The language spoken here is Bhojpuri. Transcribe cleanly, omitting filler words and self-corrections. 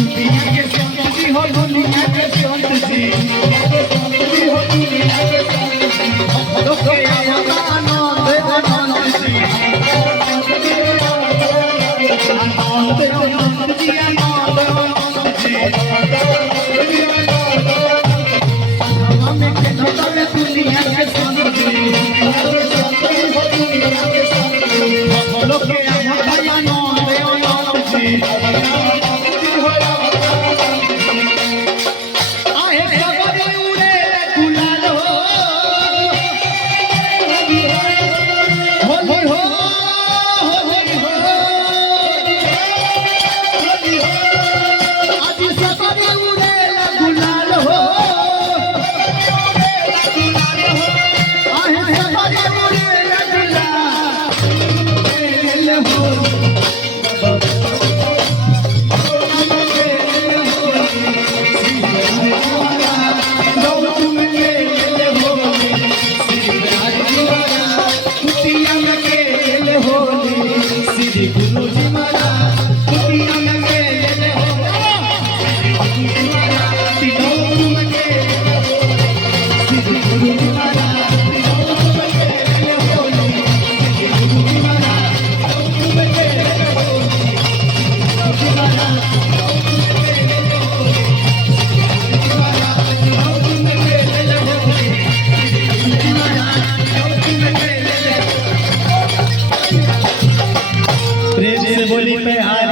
दुनिया के संत जी हो दुनिया के संत जी हो दुनिया के संत जी लोग के आनंद आनंद जी आनंद आनंद जी आनंद जी हमें के नतवे दुनिया के संत जी हो दुनिया के संत जी लोग के आनंद आनंद जी बोली पे हाथ